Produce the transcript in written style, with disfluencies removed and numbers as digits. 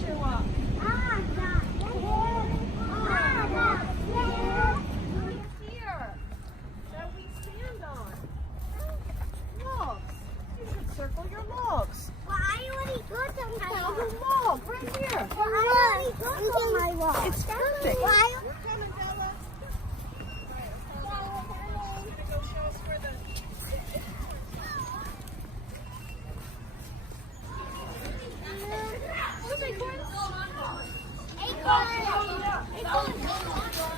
show up. Here that we stand on. Logs. You should circle your logs. There's a log right here. It's perfect. Come and Bella. Gonna go show us where the Acorn.